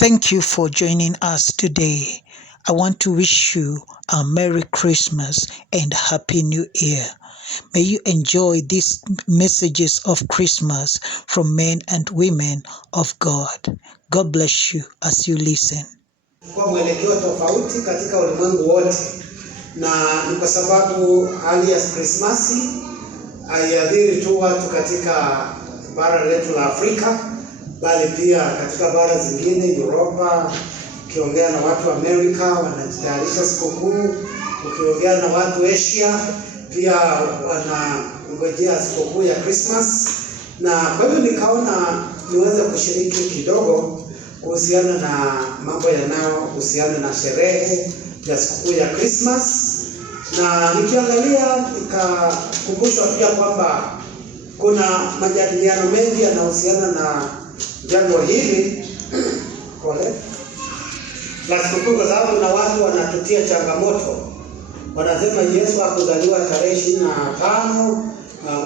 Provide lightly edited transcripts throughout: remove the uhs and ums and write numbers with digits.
Thank you for joining us today. I want to wish you a Merry Christmas and Happy New Year. May you enjoy these messages of Christmas from men and women of God. God bless you as you listen. Kwa mwelekeo tofauti katika ulimwengu wote, na ni kwa sababu hali ya Krismasi haiadhiri tu watu katika bara letu la Afrika, bali pia katika bara zingine Europa. Ukiongea na watu wa Amerika wanajitayarisha sikukuu, ukiongea na watu Asia pia wanangojea sikukuu ya Christmas. Na kwa hivyo nikaona niweze kushiriki kidogo kuhusiana na mambo yanayohusiana na sherehe ya sikukuu ya Christmas. Na nikiangalia nikakumbushwa pia kwamba kuna majadiliano mengi yanayohusiana na jambo hili la sikukuu, kwa sababu na watu wanatutia changamoto. Wanasema Yesu hakuzaliwa tarehe 25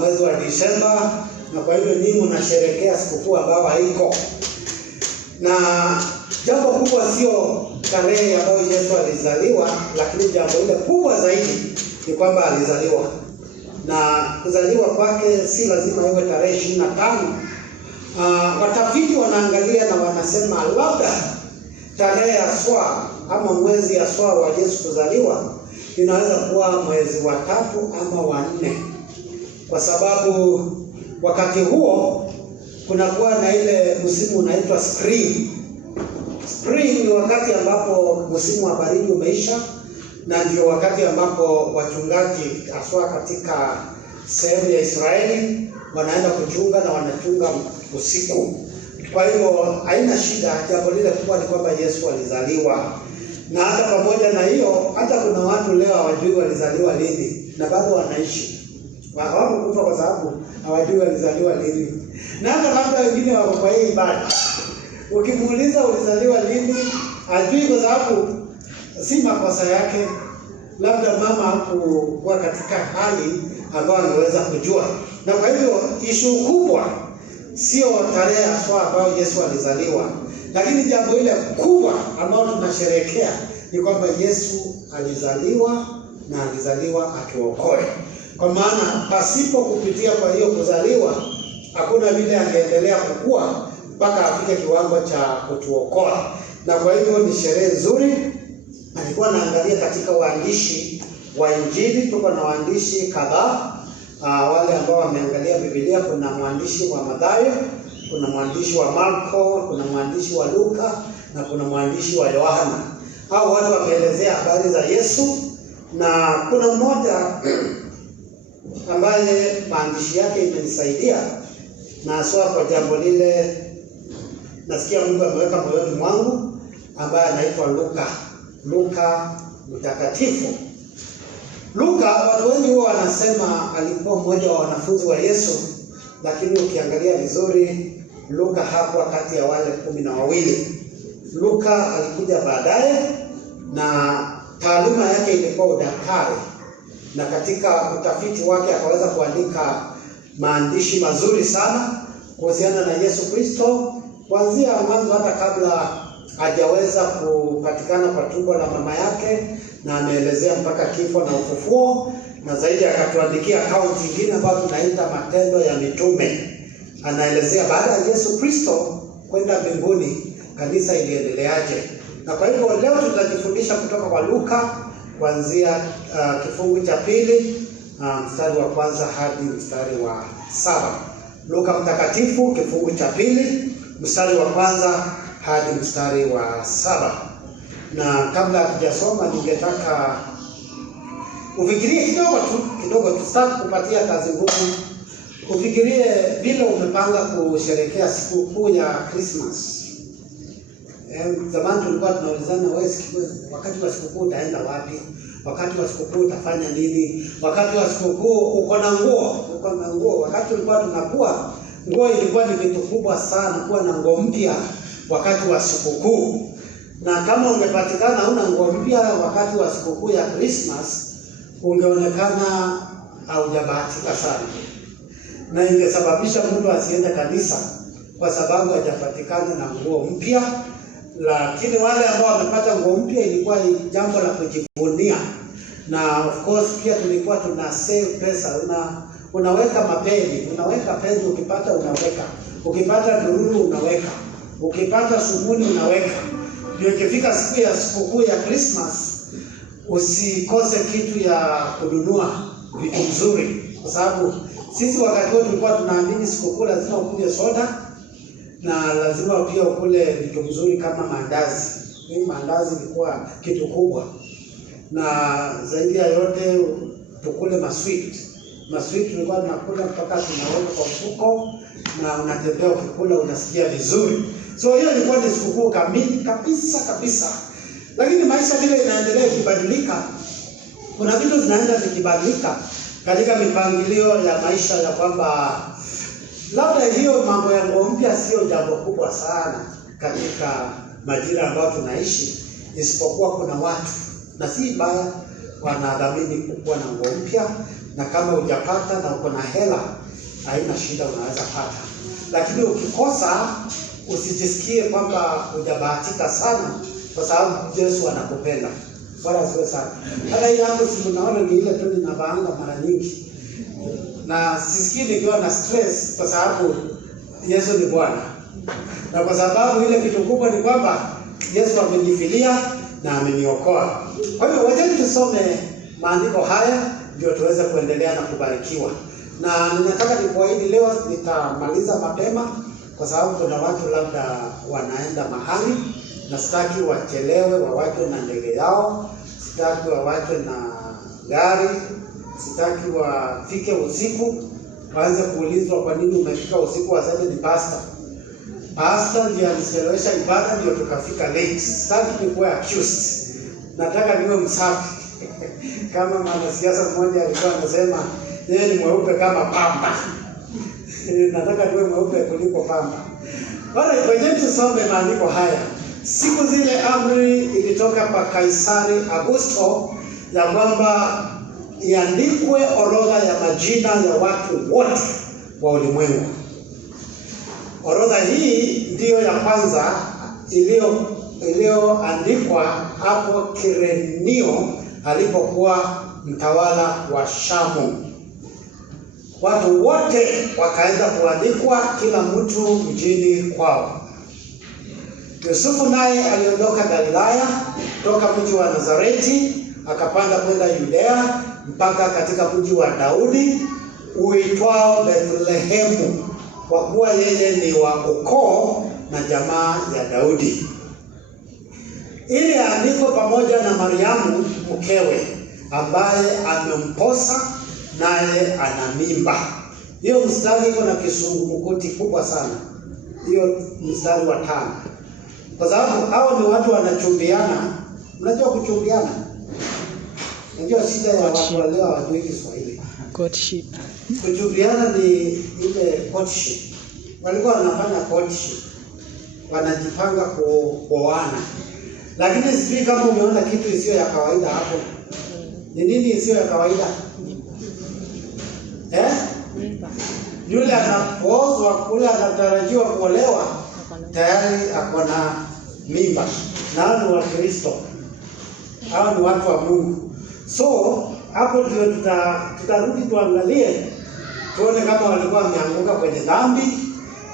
mwezi wa Disemba, na kwa hivyo nyinyi mnasherehekea sikukuu ambayo haiko. Na jambo kubwa sio tarehe ambayo Yesu alizaliwa, lakini jambo ile kubwa zaidi ni kwamba alizaliwa. Na kuzaliwa kwake si lazima iwe tarehe 25. Watafiti wanaangalia na wanasema labda tarehe ya Swa ama mwezi ya Swa wa Yesu kuzaliwa inaweza kuwa mwezi wa 3 ama wa 4, kwa sababu wakati huo kunakuwa na ile msimu unaitwa spring. Spring ni wakati ambapo msimu wa baridi umeisha, na ndio wakati ambapo wachungaji aswa katika sehemu ya Israeli wanaenda kuchunga na wanachunga usiku. Kwa hivyo haina shida, jambo lile kubwa ni kwamba Yesu alizaliwa. Na hata pamoja na hiyo, hata kuna watu leo hawajui walizaliwa lini na bado wanaishi. Hawakufa kwa sababu hawajui walizaliwa lini. Na hata labda wengine wako kwa hii ibada, ukimuuliza ulizaliwa lini, hajui, kwa sababu si makosa yake. Labda mama hakuwa katika hali ambayo angeweza kujua. Na kwa hivyo issue kubwa sio tarehe haswa ambayo Yesu alizaliwa, lakini jambo ile kubwa ambalo tunasherehekea ni kwamba Yesu alizaliwa, na alizaliwa akiokoe. Kwa maana pasipo kupitia kwa hiyo kuzaliwa, hakuna vile angeendelea kukua mpaka afike kiwango cha kutuokoa. Na kwa hivyo ni sherehe nzuri. Alikuwa naangalia katika waandishi wa Injili, tuko na waandishi kadhaa. Wale ambao wameangalia Biblia, kuna mwandishi wa Mathayo, kuna mwandishi wa Marko, kuna mwandishi wa Luka, na kuna mwandishi wa Yohana. Hao watu wameelezea habari za Yesu, na kuna mmoja ambaye maandishi yake imenisaidia na aswa kwa jambo lile nasikia Mungu ameweka moyoni mwangu, ambaye anaitwa Luka mtakatifu. Luka, watu wengi huwa wanasema alikuwa mmoja wa wanafunzi wa Yesu, lakini ukiangalia vizuri Luka hakuwa kati ya wale 12. Luka alikuja baadaye, na taaluma yake ilikuwa udaktari, na katika utafiti wake akaweza kuandika maandishi mazuri sana kuhusiana na Yesu Kristo, kuanzia mwanzo hata kabla hajaweza kupatikana kwa tumbo la mama yake, na ameelezea mpaka kifo na ufufuo. Na zaidi akatuandikia account nyingine ambayo tunaita Matendo ya Mitume. Anaelezea baada ya Yesu Kristo kwenda mbinguni kanisa iliendeleaje. Na kwa hivyo leo tutajifundisha kutoka kwa Luka kuanzia kifungu cha 2 mstari wa 1 hadi mstari wa 7. Luka mtakatifu kifungu cha 2 mstari wa 1 hadi mstari wa 7. Na kabla hatujasoma, ningetaka ufikirie kidogo tu start kupatia kazi ngumu. Ufikirie vile umepanga kusherehekea sikukuu ya Christmas. Zamani tulikuwa tunaulizana, wewe wakati wa sikukuu utaenda wapi? Wakati wa sikukuu utafanya nini? Wakati wa sikukuu uko na nguo. Wakati tulikuwa tunakuwa, nguo ilikuwa ni kitu kubwa sana, kuwa na nguo mpya wakati wa sikukuu. Na kama ungepatikana huna nguo mpya wakati wa sikukuu ya Christmas, ungeonekana haujabahatika sana, na ingesababisha mtu asiende kanisa kwa sababu hajapatikana na nguo mpya lakini wale ambao wamepata nguo mpya ilikuwa jambo la kujivunia. Na of course pia tulikuwa tuna save pesa. Unaweka mapeni, unaweka peni, ukipata unaweka, ukipata dururu unaweka, ukipata sumuni unaweka. Ndio ikifika siku ya sikukuu ya Christmas usikose kitu ya kununua vitu nzuri, kwa sababu sisi wakati huo tulikuwa tunaamini sikukuu lazima ukule soda na lazima pia ukule vitu nzuri kama mandazi. Hii mandazi ilikuwa kitu kubwa, na zaidi ya yote tukule masweet. Masweet tulikuwa tunakula mpaka tunaweka kwa mfuko na unatembea ukikula unasikia vizuri. So hiyo ilikuwa ni sikukuu kamili kabisa. Lakini maisha vile inaendelea kubadilika, kuna vitu zinaenda zikibadilika katika mipangilio ya maisha, ya kwamba labda hiyo mambo ya nguo mpya sio jambo kubwa sana katika majira ambayo tunaishi, isipokuwa kuna watu, na si baya, wanadhamini kuwa na nguo mpya, na kama hujapata na uko na hela haina shida, unaweza pata. Lakini ukikosa usijisikie kwamba hujabahatika sana, kwa sababu Yesu anakupenda. Bwana asifiwe sana. Hata hii yangu si mnaona ni ile tu ninavaanga mara nyingi, na sisikii nikiwa na stress, kwa sababu Yesu ni Bwana, na kwa sababu ile kitu kubwa ni kwamba Yesu amenifilia na ameniokoa. Kwa hiyo wacha tusome maandiko haya ndio tuweze kuendelea na kubarikiwa. Na ninataka nikuahidi leo nitamaliza mapema, kwa sababu kuna watu labda wanaenda mahali, na sitaki wachelewe, wawachwe na ndege yao, sitaki wawachwe na gari, sitaki wafike usiku waanze kuulizwa kwa nini umefika usiku, waseme ni pastor ndiye alichelewesha ibada ndio tukafika late. Sitaki nikuwe accused. Nataka niwe msafi. Kama mwanasiasa mmoja alikuwa anasema yeye ni mweupe kama pamba. Nataka niwe mweupe kuliko pamba. Bwana, ngoja tusome maandiko haya. Siku zile amri ilitoka kwa Kaisari Augusto ya kwamba iandikwe orodha ya majina ya watu wote wa ulimwengu. Orodha hii ndiyo ya kwanza iliyoandikwa hapo Kirenio alipokuwa mtawala wa Shamu. Watu wote wakaenda kuandikwa, kila mtu mjini kwao. Yusufu naye aliondoka Galilaya toka mji wa Nazareti, akapanda kwenda Yudea mpaka katika mji wa Daudi uitwao Bethlehemu, kwa kuwa yeye ni wa ukoo na jamaa ya Daudi, ili aandikwe pamoja na Mariamu mkewe, ambaye amemposa naye ana mimba. Hiyo mstari iko na kisungumukuti kubwa sana, hiyo mstari wa 5, kwa sababu hao ni watu wanachumbiana. Unajua kuchumbiana? Unajua shida ya watu walio hawajui Kiswahili. Courtship. Kuchumbiana ni ile courtship. Walikuwa wanafanya courtship, wanajipanga kuoana. Lakini sijui kama umeona kitu isiyo ya kawaida hapo. Ni nini isiyo ya kawaida? Yule anapozwa kule, anatarajiwa kuolewa, tayari ako na mimba. Na hao ni wa Kristo, hao ni watu wa Mungu. So hapo ndio tutarudi tuangalie, tuone kama walikuwa wameanguka kwenye dhambi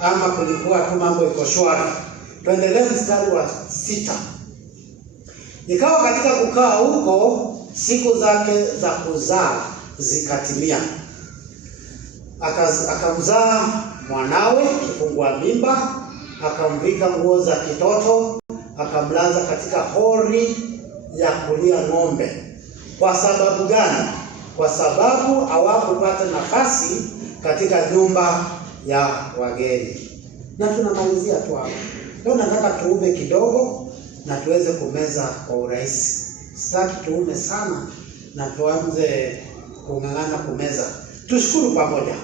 ama kulikuwa tu mambo iko shwari. Tuendelee mstari wa 6. Ikawa katika kukaa huko, siku zake za kuzaa zikatimia. Akamzaa mwanawe kifungua mimba, akamvika nguo za kitoto, akamlaza katika hori ya kulia ng'ombe. Kwa sababu gani? Kwa sababu hawakupata nafasi katika nyumba ya wageni. Na tunamalizia tu hapo. Leo nataka tuume kidogo na tuweze kumeza kwa urahisi. Sitaki tuume sana na tuanze kung'ang'ana kumeza. Tushukuru pamoja.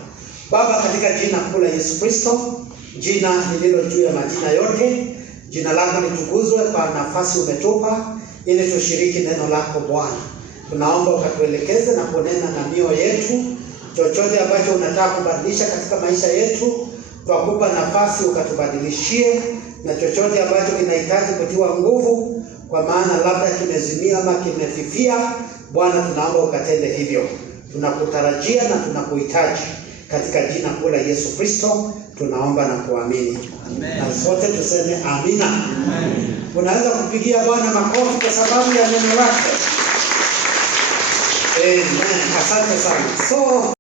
Baba, katika jina kuu la Yesu Kristo, jina lililo juu ya majina yote, jina lako litukuzwe kwa nafasi umetupa ili tushiriki neno lako Bwana. Tunaomba ukatuelekeze na kunena na mioyo yetu, chochote ambacho unataka kubadilisha katika maisha yetu, twakupa nafasi ukatubadilishie, na chochote ambacho kinahitaji kutiwa nguvu, kwa maana labda kimezimia ama kimefifia, Bwana tunaomba ukatende hivyo. Tunakutarajia na tunakuhitaji, katika jina kuu la Yesu Kristo tunaomba na kuamini. Amen. Na sote tuseme amina. Amen. Unaweza kupigia Bwana makofi kwa sababu ya neno lake. Amen. Asante sana. So